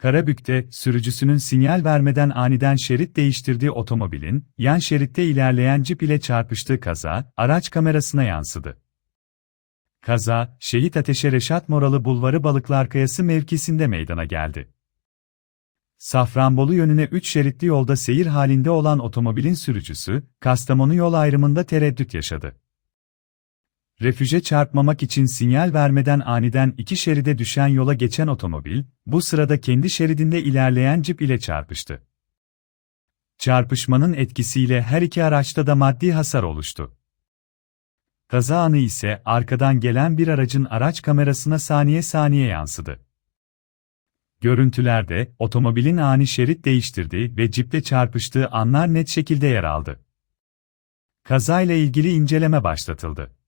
Karabük'te, sürücüsünün sinyal vermeden aniden şerit değiştirdiği otomobilin, yan şeritte ilerleyen cip ile çarpıştığı kaza, araç kamerasına yansıdı. Kaza, Şehit Ateşe Reşat Moralı Bulvarı Balıklarkayası mevkisinde meydana geldi. Safranbolu yönüne 3 şeritli yolda seyir halinde olan otomobilin sürücüsü, Kastamonu yol ayrımında tereddüt yaşadı. Refüje çarpmamak için sinyal vermeden aniden 2 şeride düşen yola geçen otomobil, bu sırada kendi şeridinde ilerleyen cip ile çarpıştı. Çarpışmanın etkisiyle her iki araçta da maddi hasar oluştu. Kaza anı ise arkadan gelen bir aracın araç kamerasına saniye saniye yansıdı. Görüntülerde, otomobilin ani şerit değiştirdiği ve ciple çarpıştığı anlar net şekilde yer aldı. Kazayla ilgili inceleme başlatıldı.